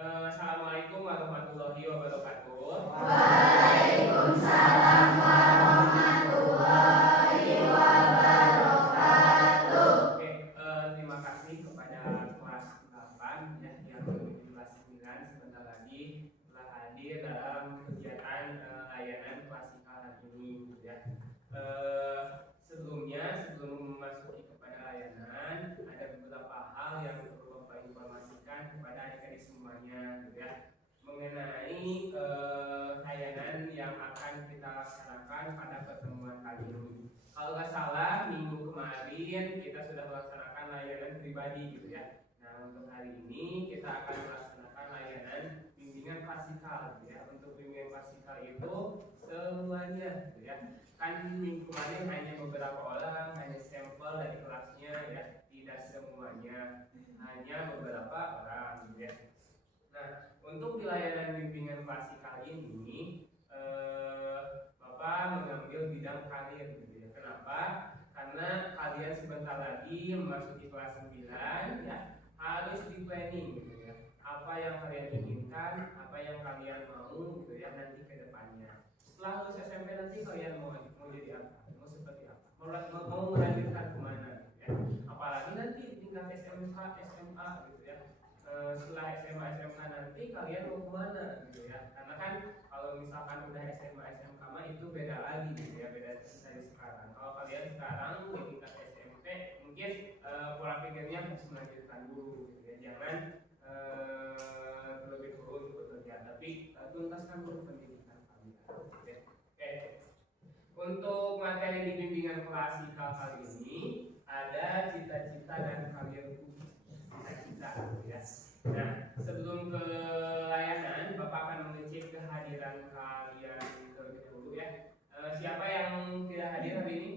Assalamualaikum warahmatullahi wabarakatuh. Waalaikumsalam warahmatullahi wabarakatuh. Oke, terima kasih kepada kelas 8 ya, yang menuju kelas 9 sebentar lagi telah hadir dalam kegiatan layanan klasikal hari ini ya. Sebelum memasuki kepada layanan, ada beberapa hal yang perlu Bapak informasikan kepada adik-adik semuanya gitu ya, mengenai layanan yang akan kita laksanakan pada pertemuan kali ini. Kalau nggak salah minggu kemarin kita sudah melaksanakan layanan pribadi gitu ya. Nah, untuk hari ini kita akan melaksanakan layanan bimbingan klasikal gitu ya. Untuk bimbingan klasikal itu semuanya gitu ya. Kan minggu kemarin hanya beberapa orang, hanya sampel dari kelasnya ya, tidak semuanya, hanya beberapa orang gitu ya. Nah, untuk di layanan bimbingan klasikal ini Bapak mengambil bidang karir gitu ya. Kenapa? Karena kalian sebentar lagi memasuki kelas 9 ya, harus di planning gitu ya. Apa yang kalian inginkan, apa yang kalian mau gitu ya nanti ke depannya. Setelah lulus SMP nanti kalian mau jadi apa? Mau seperti apa? Mau melanjutkan kemana gitu ya. Apalagi nanti tingkat SMK, SMA gitu ya. Setelah SMA SMK nanti kalian mau kemana gitu ya. Karena kan kalau misalkan udah SMA SMK mah itu beda lagi gitu ya, beda dari sekarang. Kalau kalian sekarang di tingkat SMP mungkin pola pikirnya harus melanjutkan dulu gitu ya. Jangan terlebih dulu untuk bekerja, tapi tuntaskan dulu pendidikan kalian gitu ya. Oke. Untuk materi di bimbingan klasikal kali ini ada cita-cita dan karirku. Cita-cita ya. Nah, sebelum ke layanan, Bapak akan mengecek kehadiran kalian terlebih dahulu ya. Siapa yang tidak hadir hari ini?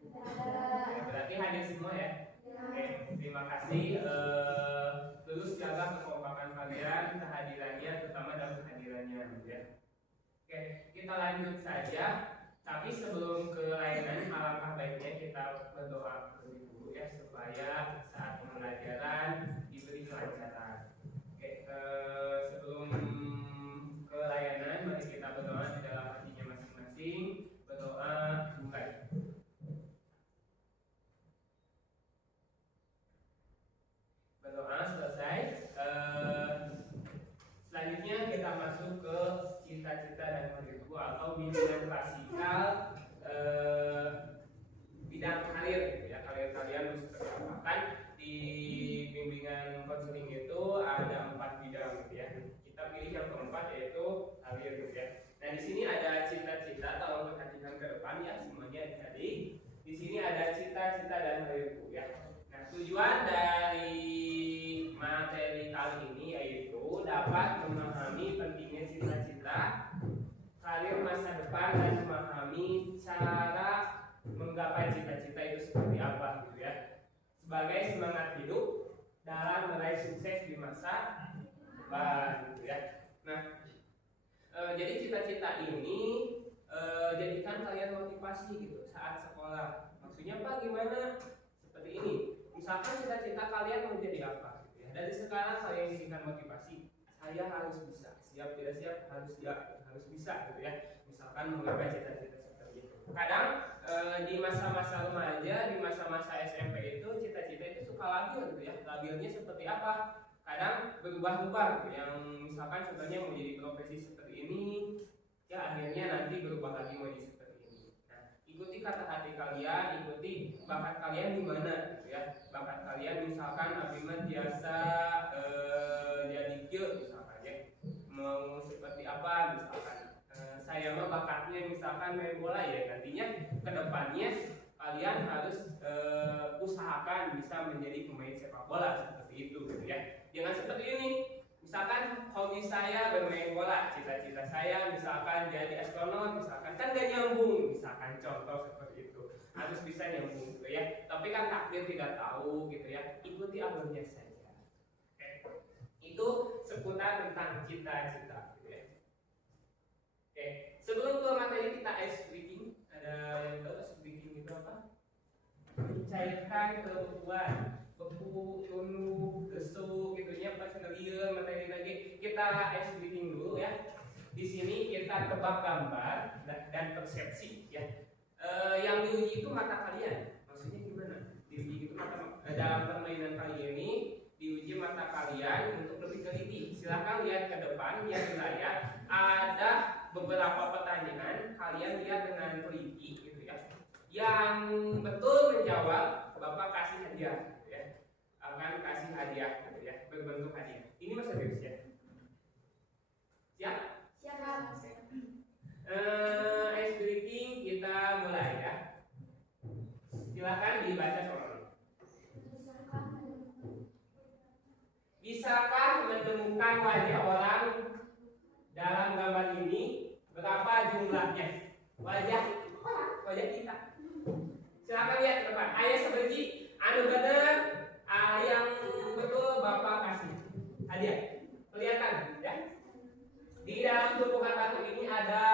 Ya, berarti hadir semua ya. Oke, terima kasih. Terus jaga kekompakan kalian, kehadirannya, terutama dalam kehadirannya ya. Oke, kita lanjut saja. Tapi sebelum ke layanan, alangkah baiknya kita berdoa terlebih dulu ya, supaya saat pembelajaran diberi kelancaran. Oke, sebelum ke layanan, mari kita berdoa di dalam hatinya masing-masing. Berdoa dimulai. Berdoa selesai. Selanjutnya kita masuk ke cita-cita dan karirku atau bimbingan klasikal bidang karir gitu ya. Karir kalian harus seperti apa? Kan di bimbingan konseling itu ada 4 bidang gitu ya. Kita pilih yang keempat yaitu karir gitu ya. Nah, di sini ada cita-cita, tolong perhatikan ke depan ya semuanya adik-adik. Di sini ada cita-cita dan karirku ya. Nah, tujuan dari materi kali ini yaitu dapat memahami pentingnya cita-cita, karir masa depan, dan memahami cara menggapai cita-cita itu seperti apa gitu ya, sebagai semangat hidup dalam meraih sukses di masa depan gitu ya. Nah, jadi cita-cita ini jadikan kalian motivasi gitu saat sekolah. Maksudnya Pak gimana? Seperti ini. Misalkan cita-cita kalian mau jadi apa gitu ya. Dari sekarang kalian jadikan motivasi. Saya harus bisa. Siap tidak siap harus bisa gitu ya. Misalkan menggapai cita-cita seperti itu. Kadang di masa-masa remaja, di masa-masa SMP itu cita-cita itu suka labil gitu ya. Labilnya seperti apa? Kadang berubah-ubah gitu. Yang misalkan contohnya mau jadi profesi seperti ini, ya akhirnya nanti berubah lagi mau jadi seperti ini. Nah, ikuti kata hati kalian, ikuti bakat kalian di mana gitu ya. Bakat kalian misalkan Abiman biasa jadi kieu misalkan ya. Mau seperti apa misalkan. Saya mah bakatnya misalkan main bola ya, nantinya kedepannya kalian harus usahakan bisa menjadi pemain sepak bola seperti itu gitu ya. Jangan seperti ini. Misalkan hobi saya bermain bola, cita-cita saya misalkan jadi astronot, misalkan kan gak nyambung, misalkan contoh seperti itu. Harus bisa nyambung gitu ya. Tapi kan takdir tidak tahu gitu ya. Ikuti alurnya saja. Oke. Itu seputar tentang cita-cita gitu ya. Oke, sebelum ke materi kita ice breaking, ada yang tahu ice breaking itu apa? Mencairkan keutuhan, beku, tunu, gesu, gitunya pas ngeliat materi lagi. ice breaking dulu ya. Di sini kita tebak gambar dan persepsi ya. Yang diuji itu mata kalian. Maksudnya gimana? Diuji itu dalam permainan kali ini diuji mata kalian untuk lebih teliti. Silahkan lihat ke depan, lihat di layar. Ada beberapa pertanyaan, kalian lihat dengan teliti gitu ya. Yang betul menjawab, Bapak kasih hadiah gitu ya. Akan kasih hadiah gitu ya, berbentuk hadiah. Ini Mas Habib ya. Siap? Siap. Ice breaking kita mulai ya. Silakan dibaca soalnya. Bisakah menemukan wajah orang dalam gambar ini? Berapa jumlahnya? Wajah kita. Silakan lihat ke depan. Ayah sebiji, anu bener, yang betul Bapak kasih hadiah. Kelihatan ya? Di dalam tumpukan batu ini ada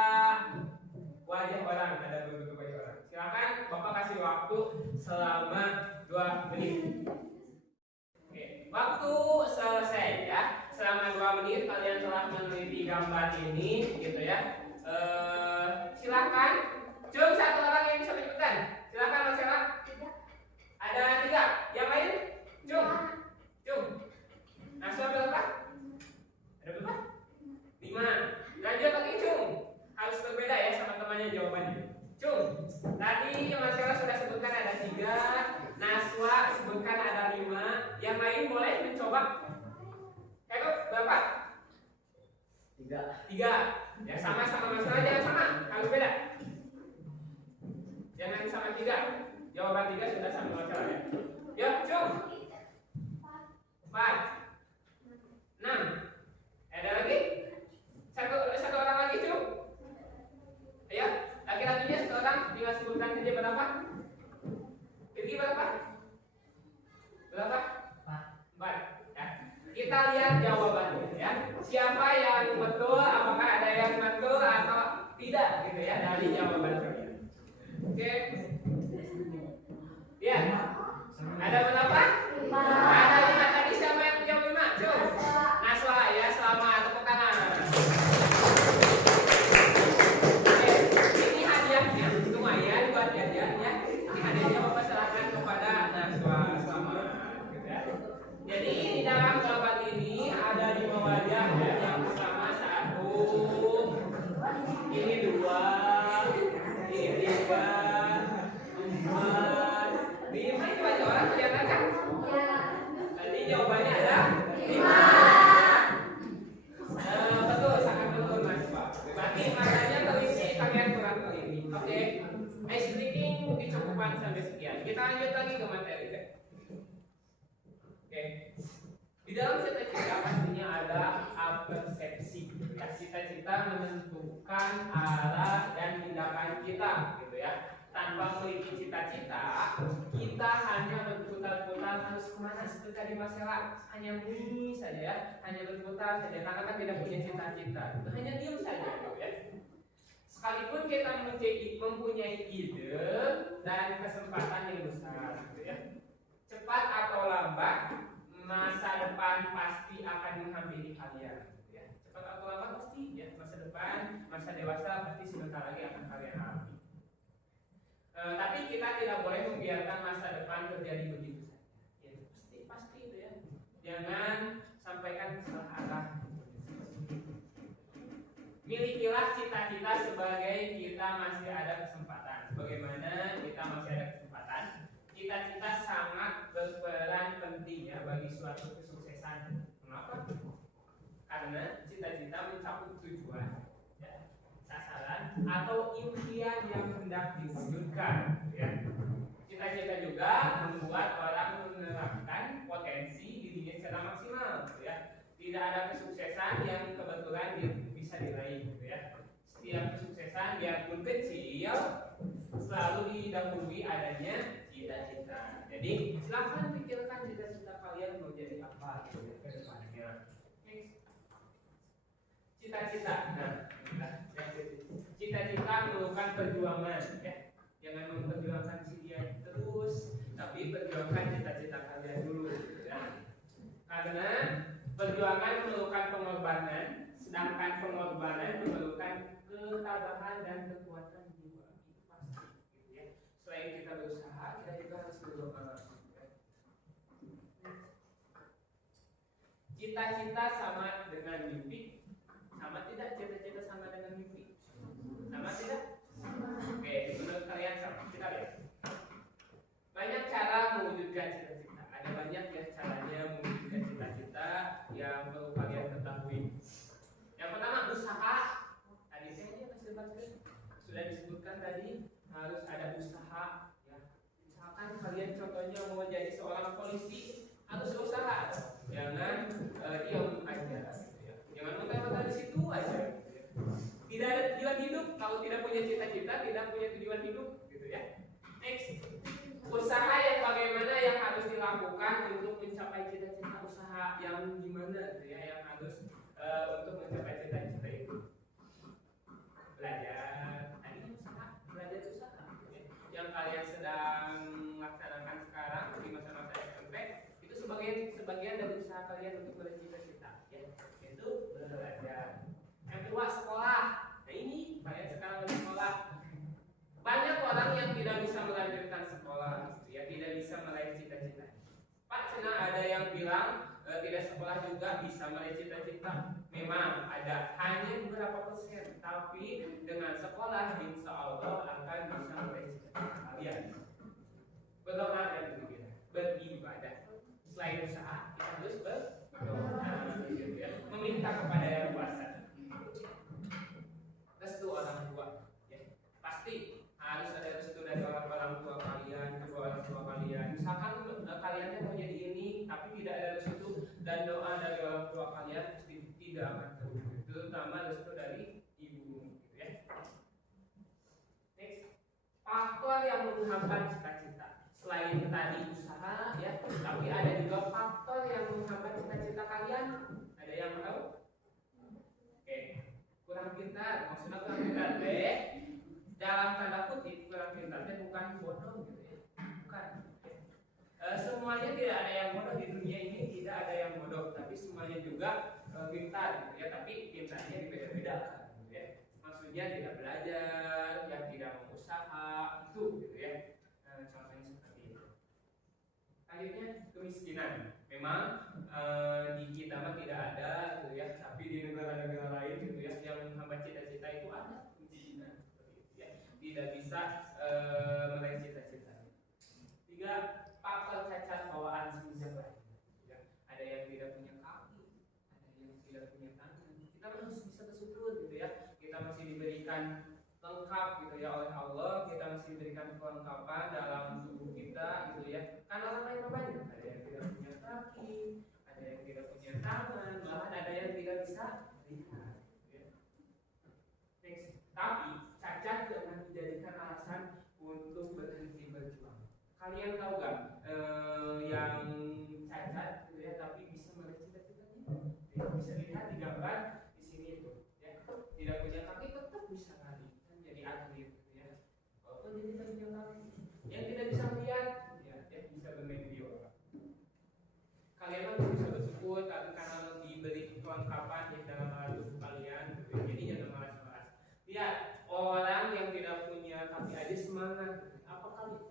wajah orang, ada bentuk wajah orang. Silakan Bapak kasih waktu selama 2 menit. Oke, waktu selesai ya. Selama 2 menit kalian telah meneliti gambar ini, gitu ya. Silakan. Cuma satu orang yang bisa menyebutkan. Silakan Mas Ella. Ada 3. Yang lain? Cum. Naswa berapa? Ada berapa? 5. Lanjut lagi Cum. Harus berbeda ya sama temannya jawabannya. Cum. Tadi Mas Ella sudah sebutkan ada 3. Naswa sebutkan ada 5. Yang lain boleh mencoba. Kamu berapa? 3. Ya sama-sama Mas Ella, jangan sama. Harus beda. Jangan sama 3. Jawaban 3 sudah sama Mas Ella ya. Yuk, Cum. 4. 6. Ada lagi? Satu orang lagi, Cum. Ayo, laki-lakinya 1 orang, tinggal sebutkan saja berapa? Irgi berapa? 4. Ya. Kita lihat jawabannya ya. Siapa yang betul? Apakah ada yang betul atau tidak gitu ya dari jawaban kalian? Oke. Ya. Ada berapa? 5. Ada 5. Tadi siapa yang jawab 5? Cum. Naswa ya, selamat, tepuk tangan. Oke, ini hadiahnya lumayan buat jajan ya. Ini hadiahnya Bapak serahkan kepada Naswa, selamat. Gitu ya. Jadi di dalam gambar ini ada 5 wajah ya. Yang pertama 1, ini 2, ini 3, 4, 5. Ini wajah orang kelihatan kan? Tadi jawabannya ada 5. Betul, sangat betul Mas Pak. Berarti makanya teliti, kalian kurang teliti. Oke, ice breaking dicukupkan sampai sekian. Kita lanjut lagi ke materi ya. Oke, di dalam cita-cita pastinya ada persepsi. Ya, cita-cita menentukan arah dan tindakan kita, gitu ya. Tanpa memiliki cita-cita, kita hanya berputar-putar harus kemana seperti tadi Mas Ella, hanya bunyi saja ya, hanya berputar saja karena kan tidak punya cita-cita, hanya diam saja, gitu ya. Sekalipun kita mempunyai ide dan kesempatan yang besar, gitu ya. Cepat atau lambat, masa depan pasti akan menghampiri kalian, gitu ya. Cepat atau lambat pasti ya, masa depan, masa dewasa pasti sebentar lagi akan kalian alami. Tapi kita tidak boleh membiarkan masa depan terjadi begitu saja. Ya, pasti itu ya. Jangan sampaikan salah arah. Milikilah cita-cita sebagai kita masih ada kesempatan. Sebagaimana kita masih ada kesempatan, cita-cita sangat berperan penting ya bagi suatu kesuksesan. Mengapa? Karena cita-cita mencakup tujuan, ya, sasaran atau impian yang hendak diwujudkan. Ya. Cita-cita juga membuat orang menerapkan potensi dirinya secara maksimal. Ya. Tidak ada kesuksesan yang kebetulan bisa diraih. Ya. Setiap kesuksesan biarpun kecil selalu didahului adanya cita-cita. Jadi silakan pikirkan cita-cita kalian mau jadi apa gitu ya, ke depannya. Cita-cita. Cita-cita memerlukan perjuangan ya. Jangan memperjuangkan si dia terus, tapi perjuangkan cita-cita kalian dulu ya. Karena perjuangan memerlukan pengorbanan Sedangkan pengorbanan memerlukan ketabahan dan kekuatan jiwa. Itu pasti, gitu ya. Selain kita berusaha, kita juga harus berdoa. Cita-cita sama dengan mimpi? Sama tidak? Cita-cita sama dengan mimpi? Sama tidak? Oke, menurut kalian sama? Kita lihat. Banyak cara mewujudkan cita-cita. Ada banyak ya caranya mewujudkan cita-cita yang perlu kalian ketahui. Yang pertama, usaha. Tadi saya sudah disebutkan tadi harus ada usaha. Ya. Misalkan kalian contohnya mau jadi seorang polisi, harus usaha. Jangan diam aja. Ya. Jangan mentah-mentah di situ aja. Tidak ada tujuan hidup kalau tidak punya cita-cita, tidak punya tujuan hidup, gitu ya. Next, usaha yang bagaimana yang harus dilakukan untuk mencapai cita-cita, usaha yang gimana, gitu ya, yang harus untuk mencapai cita-cita itu. Belajar, tadi usaha, belajar usaha, gitu ya. Yang kalian sedang laksanakan sekarang di masa-masa SMP itu sebagian dari usaha kalian untuk meraih cita-cita, ya. Itu belajar. Yang kedua, sekolah. Nah ini kalian sekarang lagi sekolah. Banyak orang yang tidak bisa melanjutkan sekolah, ya, tidak bisa meraih cita-cita. Pak, cina ada yang bilang tidak sekolah juga bisa meraih cita-cita. Memang ada, hanya beberapa persen. Tapi dengan sekolah, insya Allah akan bisa meraih cita-cita kalian. Berdoa dan beribadah. Selain usaha, kita harus berdoa, gitu ya. Meminta kepada Yang Kuasa. Restu orang tua, ya. Pasti harus ada restu dari orang tua kalian, kedua orang tua kalian. Misalkan kalian mau jadi ini, tapi tidak ada restu dan doa dari orang tua kalian, pasti tidak akan terwujud. Terutama restu dari ibu, gitu ya. Next, faktor yang menghambat cita-cita. Selain tadi usaha, ya, tapi ada juga faktor yang menghambat cita-cita kalian. Ada yang tahu? Oke. Kurang pintar, maksudnya kurang pintar dalam tanda kutip kurang pintar bukan bodoh, gitu ya, bukan. Semuanya tidak ada yang bodoh di dunia ini, tidak ada yang bodoh, tapi semuanya juga pintar, gitu ya. Tapi pintarnya dibeda-bedakan, gitu ya. Maksudnya tidak belajar, yang tidak mengusaha, itu, gitu ya. Contohnya seperti itu. Selanjutnya kemiskinan. Memang di kita mah tidak ada, gitu ya, tapi di negara-negara lain, gitu ya, yang menghambat cita-cita itu ada kemiskinan, seperti itu ya. Tidak bisa meraih cita-cita. 3, faktor cacat bawaan semenjak lahir. Ya. Ada yang tidak punya kaki, ada yang tidak punya tangan. Kita harus bisa bersyukur, gitu ya. Kita masih diberikan lengkap, gitu ya, oleh Allah. Kita masih diberikan kelengkapan dalam tubuh kita, gitu ya. Karena orang lain banyak, ada yang tidak punya kaki, ada yang tidak punya tangan, bahkan ada yang tidak bisa lihat, gitu ya. Next, tapi cacat jangan dijadikan alasan untuk berhenti berjuang. Kalian tahu gak yang cacat, gitu ya, tapi bisa meraih cita-citanya? Ya, bisa lihat di gambar di sini itu, ya. Tidak punya kaki tetap bisa lari, kan jadi atlet, gitu ya. Walaupun dia tidak punya kaki, yang tidak bisa melihat, ya, dia bisa bermain biola. Kalian harus bisa bersyukur karena diberi kelengkapan ya, dalam alat tubuh kalian, gitu ya. Jadi jangan malas-malas. Lihat orang yang tidak punya kaki aja semangat.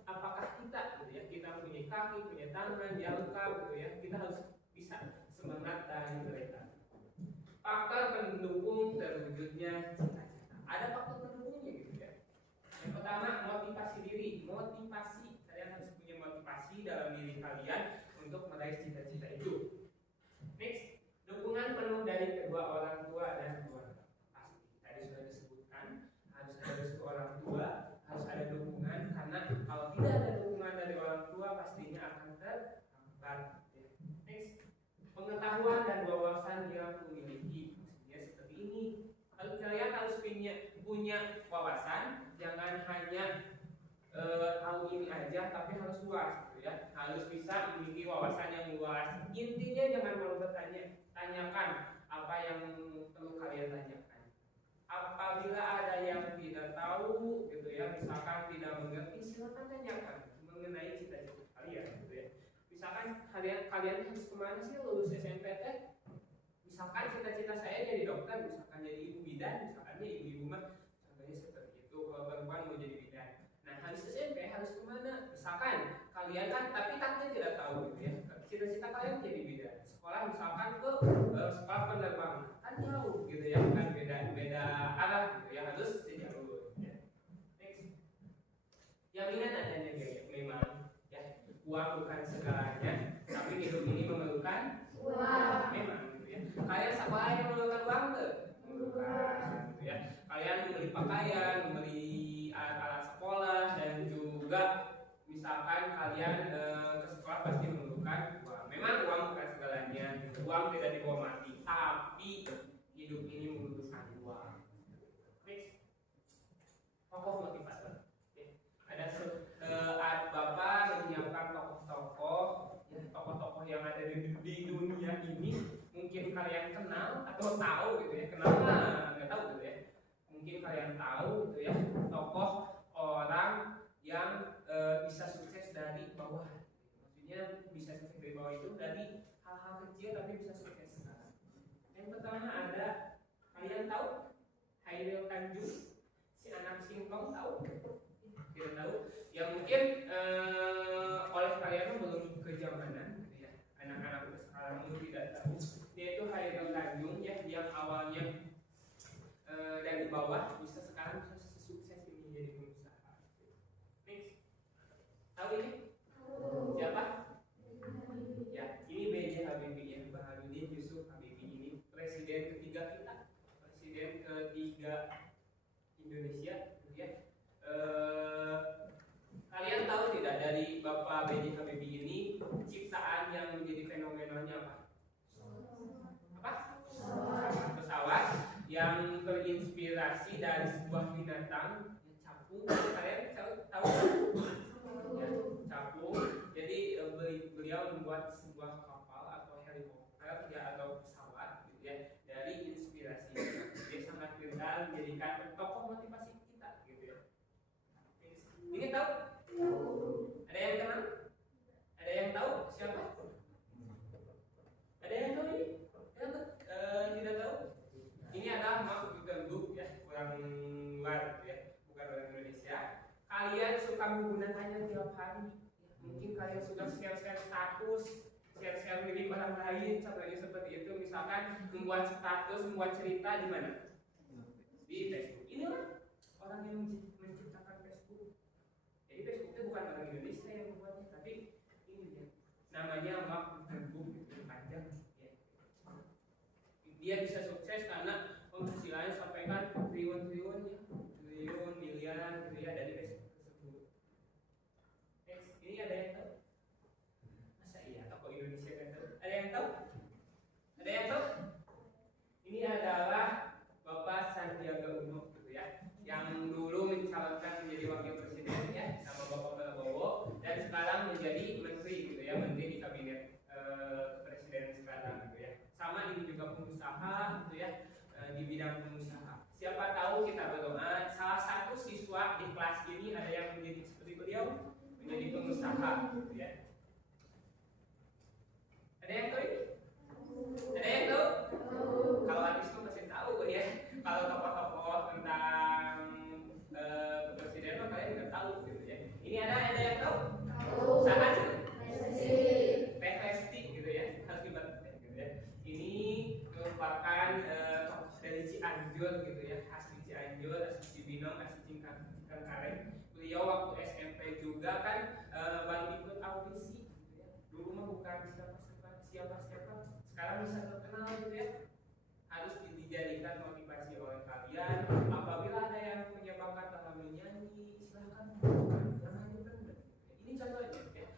Apakah kita, gitu ya, kita punya kaki, punya tangan, yang lengkap, gitu ya, kita harus bisa semangat dari mereka. Faktor pendukung terwujudnya cita-cita. Ada faktor pendukungnya, gitu ya. Yang pertama, motivasi diri. Motivasi, kalian harus punya motivasi dalam diri kalian untuk meraih cita-cita itu. Next, dukungan penuh dari kedua orang tua dan keluarga. Pasti, tadi sudah disebutkan, harus ada restu orang tua, harus ada dukungan, karena kalau tidak ada dukungan dari orang tua pastinya akan terhambat. Next, pengetahuan dan wawasan yang memiliki, maksudnya seperti ini. Kalau kalian harus punya wawasan, jangan hanya tahu ini aja, tapi harus luas, gitu ya. Harus bisa memiliki wawasan yang luas. Intinya jangan malu bertanya, tanyakan apa yang perlu kalian tanyakan. Apabila ada yang tidak tahu, gitu ya, misalkan tidak mengerti, silakan tanyakan mengenai cita-cita kalian, gitu ya. Misalkan kalian harus kemana sih lulus SMP teh? Misalkan cita-cita saya jadi dokter, misalkan. pakaian, membeli alat-alat sekolah, dan juga misalkan kalian ke sekolah pasti memerlukan uang. Memang uang bukan segalanya, uang tidak dibawa mati, tapi hidup ini membutuhkan uang. Next, tokoh motivator. Ada Bapak menyiapkan tokoh-tokoh yang ada di dunia ini, mungkin kalian kenal atau tahu gitu ya. Kenal nggak tahu gitu ya. Mungkin kalian tahu gitu ya, tokoh orang yang bisa sukses dari bawah. Maksudnya bisa sukses dari bawah itu dari hal-hal kecil tapi bisa sukses. Yang pertama ada, kalian tahu Hairil Tanjung, si anak singkong, tahu? Tidak tahu? Yang mungkin oleh kalian belum kejamanan gitu ya. Anak-anak sekarang itu tidak tahu. Dia itu Hairil Tanjung ya, yang awalnya dari bawah bisa sekarang bisa sukses ini jadi pengusaha. Next, tahu ini? Siapa? Ya, ini B.J. Habibie ya, Baharudin Yusuf Habibie. Ini presiden ketiga kita, presiden ketiga Indonesia, gitu ya. Kalian tahu tidak dari Bapak B.J. Habibie ini ciptaan yang menjadi fenomenalnya apa? Pesawat yang terinspirasi dari sebuah binatang capung. Kalian tahu? Ya, capung. Jadi beliau membuat sebuah kapal atau helikopter ya, atau pesawat gitu ya, dari inspirasi. Dia sangat kental menjadikan tokoh motivasi kita gitu ya. Ini tahu? Ada yang kenal? Ada yang tahu siapa? Ada yang tahu ini? Tidak tahu? Ini adalah Mark Zuckerberg ya, orang luar ya, bukan orang Indonesia. Kalian suka menggunakannya tiap hari. Mungkin kalian sudah share-share status, share-share milik orang lain, contohnya seperti itu. Misalkan membuat status, membuat cerita di mana? Di Facebook. Inilah orang yang menciptakan Facebook. Jadi Facebooknya bukan orang Indonesia yang membuatnya, tapi ini dia. Namanya Mark Zuckerberg, itu panjang. Ya. Dia bisa sukses karena penghasilannya sampai kan triliun-triliun ya, triliun, miliar, gitu ya, dari Facebook tersebut. Next, ini ada yang tahu? Masa iya toko Indonesia kan tahu? Ada yang tahu? Ada yang tahu? Ini adalah Bapak Sandiaga Uno gitu ya, yang dulu mencalonkan menjadi wakil presiden ya sama Bapak Prabowo, dan sekarang menjadi menteri gitu ya, menteri di kabinet presiden sekarang gitu ya. Sama ini juga pengusaha gitu ya, di bidang pengusaha. Siapa tahu kita berdoa salah satu siswa di kelas ini ada yang menjadi seperti beliau, menjadi pengusaha gitu ya. Ada yang tahu ini? Ada yang tahu? Kalau artis itu pasti tahu ya. Kalau tokoh-tokoh tentang kepresidenan kalian nggak tahu gitu ya. Ini ada yang tahu? Sangat Lesti gitu ya, harus dibantu gitu ya. Ini merupakan tokoh dari Cianjur gitu ya, asli Cianjur, asli Cibinong, asli Cengkareng. Beliau waktu SMP juga kan baru ikut audisi gitu ya. Dulu mah bukan siapa-siapa, sekarang bisa terkenal gitu ya. Harus dijadikan motivasi oleh kalian. Apabila ada yang punya bakat dalam menyanyi, silahkan jangan dipendam. Ini contohnya ya.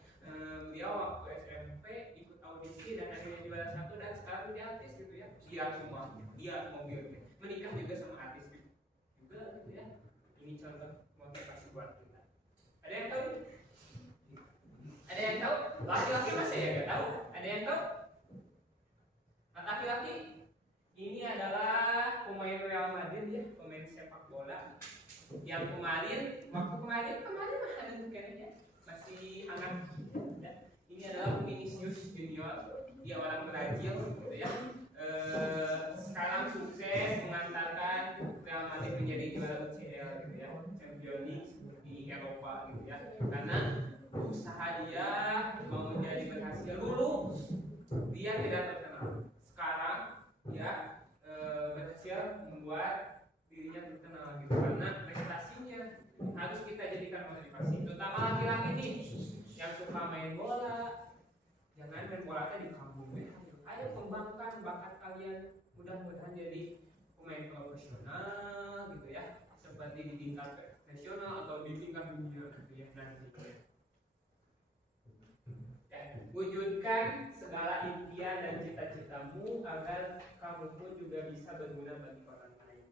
Beliau waktu SMP ikut audisi dan akhirnya juara 1, dan sekarang jadi artis gitu ya. Dia mobil gitu. Menikah juga sama artis gitu. Juga gitu ya. Ini contoh motivasi buat kita. Ada yang tahu? Ada yang tahu? Laki-laki masih ya nggak tahu? Ada yang tahu? Laki-laki? Ini adalah pemain Real Madrid ya, pemain sepak bola yang waktu kemarin mah ada kayaknya masih hangat ya. Ini adalah Vinicius Junior, dia orang Brazil gitu ya. Sekarang sukses mengantarkan Real Madrid menjadi juara UCL gitu ya, Champions League di Eropa gitu ya. Karena usaha dia mau menjadi berhasil, dulu dia tidak terkenal. Sekarang ya berhasil membuat dirinya terkenal gitu, karena prestasinya. Harus kita jadikan motivasi, terutama laki-laki nih yang suka main bola. Jangan main bola di kampung ya. Ayo kembangkan bakat kalian, mudah-mudahan jadi pemain profesional gitu ya, seperti di tingkat nasional atau di tingkat dunia gitu ya nanti. Wujudkan segala impian dan cita-citamu agar kamu pun juga bisa berguna bagi orang lain.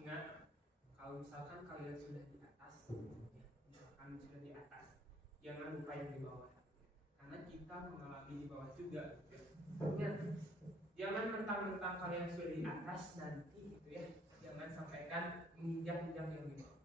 Ingat, kalau misalkan kalian sudah di atas, misalkan sudah di atas, jangan lupa yang di bawah. Karena kita mengalami di bawah juga. Ingat, jangan mentang-mentang kalian sudah di atas nanti gitu ya. Jangan sampaikan menginjak-injak yang di bawah.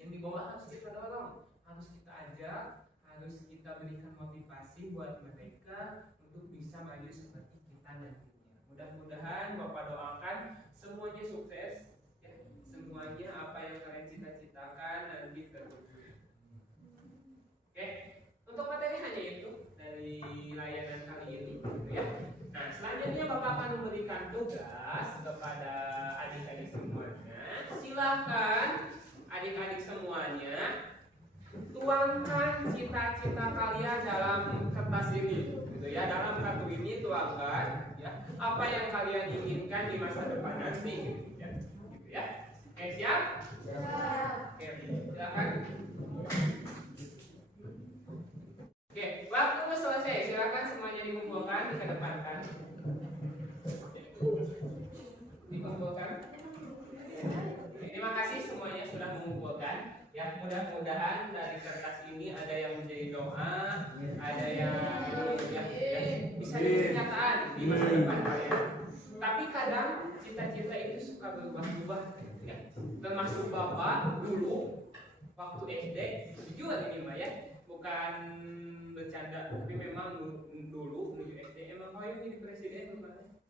Yang di bawah harus kita dorong, harus kita ajak, harus kita berikan motivasi buat mereka untuk bisa maju seperti kita nantinya. Mudah-mudahan Bapak doakan semuanya sukses ya, semuanya apa yang kalian cita-citakan nanti terwujud. Oke, untuk materi hanya itu dari layanan kali ini ya. Nah, selanjutnya Bapak akan memberikan tugas kepada adik-adik semuanya. Silakan adik-adik semuanya tuangkan cita-cita kalian dalam kertas ini, gitu ya. Dalam kartu ini tuangkan, ya, apa yang kalian inginkan di masa depan nanti, gitu ya. Oke, siap? Oke, silakan. Oke, waktu selesai. Silakan semuanya dikumpulkan, dikedepankan. Dikumpulkan. Terima kasih semuanya sudah mengumpulkan. Ya, mudah-mudahan dari kertas ini ada yang menjadi doa, ada yang ya, bisa jadi kenyataan di masa depan kalian. Tapi kadang cita-cita itu suka berubah-ubah, ya. Termasuk Bapak dulu waktu SD, jujur ini Mbak ya, bukan bercanda, tapi memang dulu menuju SD emang mau jadi presiden bukan?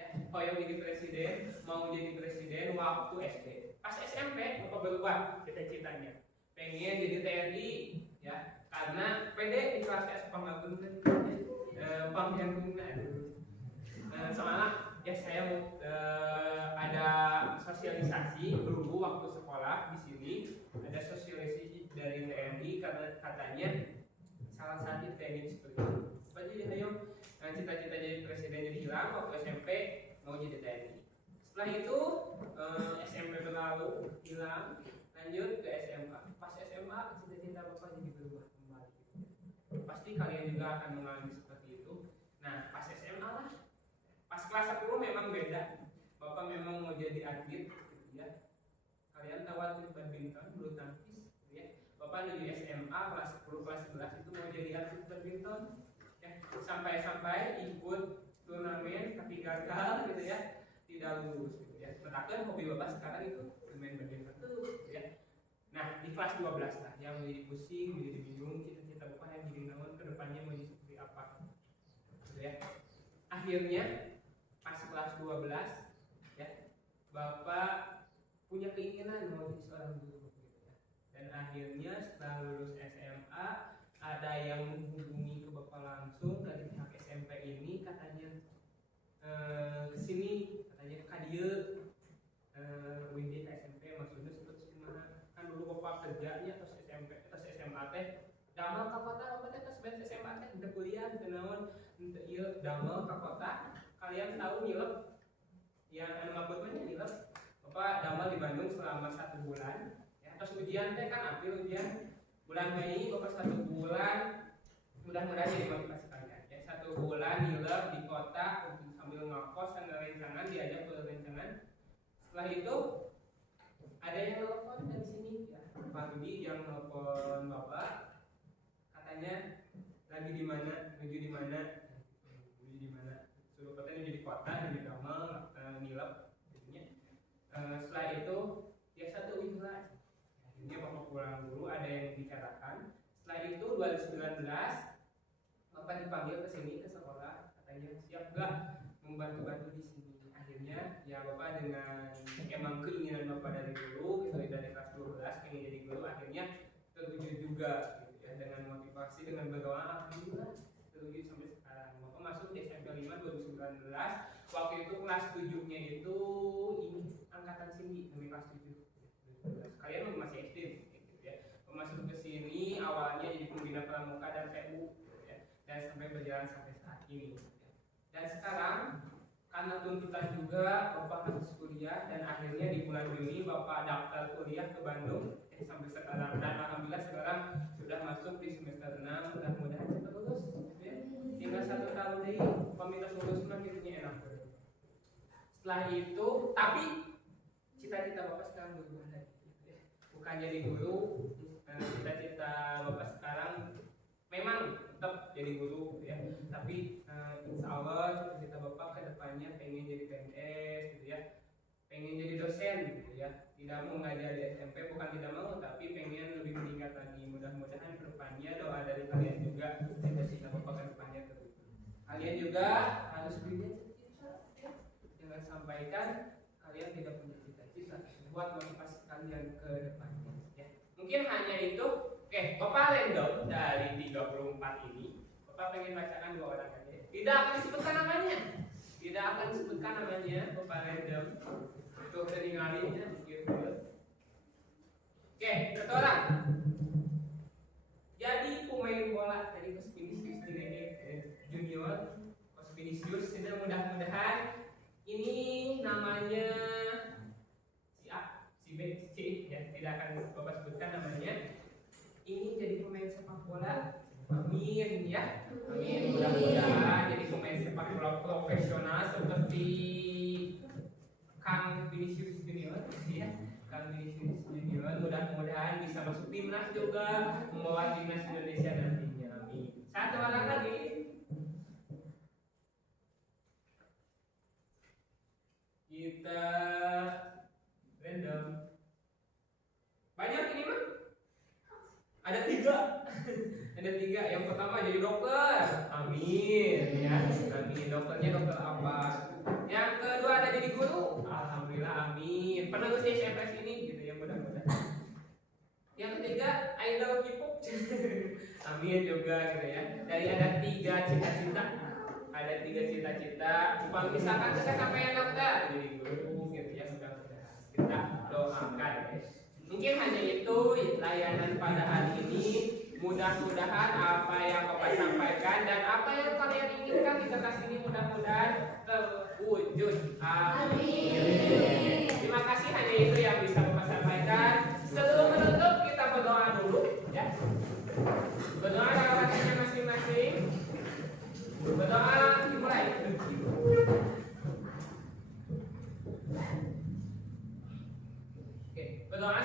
Ya, mau jadi presiden, mau jadi presiden waktu SD. Pas SMP Bapak berubah cita-citanya, pengen jadi TNI ya, karena pede di kelas S panglagun panggilan soalnya ya saya mau ada sosialisasi dulu waktu sekolah di sini, ada sosialisasi dari TNI karena katanya salah satu TNI seperti itu. Jadi ayo cita-cita jadi presiden jadi hilang waktu SMP, mau jadi TNI. Setelah itu SMP berlalu, hilang, lanjut ke SMA. Pas SMA cita-cita Bapak jadi berubah kembali. Pasti kalian juga akan mengalami seperti itu. Nah, pas SMA lah, pas kelas 10 memang beda. Bapak memang mau jadi atlet, gitu ya. Kalian tahu atlet badminton, bulu tangkis, gitu ya. Bapak menuju SMA kelas 10, kelas 11 itu mau jadi atlet badminton, ya. Sampai-sampai ikut turnamen tapi gagal, gitu ya. Tidak lulus gitu ya. Tetapi hobi Bapak sekarang itu bermain badminton terus ya. Nah, di kelas 12 lah yang menjadi pusing, menjadi bingung cita-cita Bapak yang jadi naon ke depannya mau jadi seperti apa. Gitu ya. Akhirnya pas kelas 12 ya, Bapak punya keinginan mau jadi seorang guru gitu ya. Dan akhirnya setelah lulus SMA ada yang menghubungi ke Bapak langsung dari pihak SMP ini, katanya kesini, katanya kadia Windy ke SMP, maksudnya seperti gimana? Kan dulu Bapak kerjanya terus SMP, terus SMA teh damel ke kota, Bapak teh terus beres SMA teh udah kuliah, udah naon, iya damel ke kota. Kalian tahu nilep yang anu mabutnya nilep, Bapak damel di Bandung selama 1 bulan. Ya, terus ujian teh kan April ujian, bulan Mei Bapak 1 bulan, mudah-mudahan jadi motivasi kalian. Ya, 1 bulan nilep di kota sambil ngekos dan rencangan, diajak ke rencangan. Setelah itu ada yang telepon dari sini ya, Pak Rudi yang telepon Bapak, katanya lagi di mana, menuju di mana, suruh katanya menuju di kota, menuju Damal, nilep jadinya. Setelah itu ya satu ikhlas, akhirnya Bapak pulang dulu, ada yang dibicarakan. Setelah itu 2019 Bapak dipanggil ke sini ke sekolah, katanya siap gak membantu-bantu di sini. Akhirnya ya Bapak dengan emang keinginan Bapak dari dulu gitu, dari kelas 12 ingin jadi guru, akhirnya terwujud juga gitu ya, dengan motivasi, dengan berdoa, alhamdulillah terwujud sampai sekarang. Bapak masuk di SMP 5 2019, waktu itu kelas 7-nya itu ini angkatan sini, sampai kelas 7. Kalian masih SD gitu ya. Masuk ke sini awalnya jadi pembina pramuka dan PU gitu ya, dan sampai berjalan sampai saat ini. Dan sekarang karena tuntutan juga Bapak harus kuliah, dan akhirnya di bulan Juni Bapak daftar kuliah Bandung sampai sekarang, dan alhamdulillah sekarang sudah masuk di semester 6. Mudah-mudahan cepat lulus ya. Tinggal 1 tahun lagi komunitas lulus mah kitanya enak. Setelah itu, tapi cita-cita Bapak sekarang berubah lagi ya. Bukan jadi guru, cita-cita Bapak sekarang memang tetap jadi guru ya, tapi insya Allah cita-cita Bapak ke depannya pengen jadi PNS gitu ya, pengen jadi dosen gitu ya, tidak mau ngajar di SMP, bukan tidak mau, tapi pengen lebih meningkat lagi. Mudah-mudahan ke depannya doa dari kalian juga cita-cita Bapak ke depannya terus. Kalian juga harus punya cita-cita ya. Jangan sampaikan kalian tidak punya cita-cita buat motivasi kalian ke depannya ya. Mungkin hanya itu. Oke, Bapak random dari 34 ini, Bapak pengen bacakan 2 orang aja. Tidak akan disebutkan namanya. Tidak akan disebutkan namanya, Bapak random. Untuk ketinggalannya gitu. Oke, 1 orang. Jadi pemain bola dari Coach Vinicius Junior, Coach Vinicius, sudah mudah-mudahan ini namanya si A, si B, si C ya, tidak akan Bapak sebutkan namanya. Ini jadi pemain sepak bola, amin ya, amin. Mudah-mudahan jadi pemain sepak bola profesional seperti Kang Vinicius Junior ya, Kang Vinicius Junior. Mudah-mudahan bisa masuk timnas juga, membawa timnas Indonesia nantinya, amin. 1 orang lagi. Kita random. Banyak ini mah? Ada 3. Ada 3. Yang pertama jadi dokter. Amin ya. Amin. Dokternya dokter apa? Yang kedua ada jadi guru. Alhamdulillah, amin. Penerus SMS ini gitu ya, mudah-mudahan. Yang ketiga idol K-pop. Amin juga gitu ya. Dari ada 3 cita-cita. Ada 3 cita-cita. Kalau misalkan kita sampai dokter, jadi guru gitu ya, mudah-mudahan. Kita doakan ya. Mungkin hanya itu layanan pada hari ini. Mudah-mudahan apa yang Bapak sampaikan dan apa yang kalian inginkan di kelas ini mudah-mudahan terwujud. Amin. Terima kasih, hanya itu yang bisa Bapak sampaikan. Sebelum menutup kita berdoa dulu ya. Berdoa dalam hatinya masing-masing. Berdoa dimulai. Oke, berdoa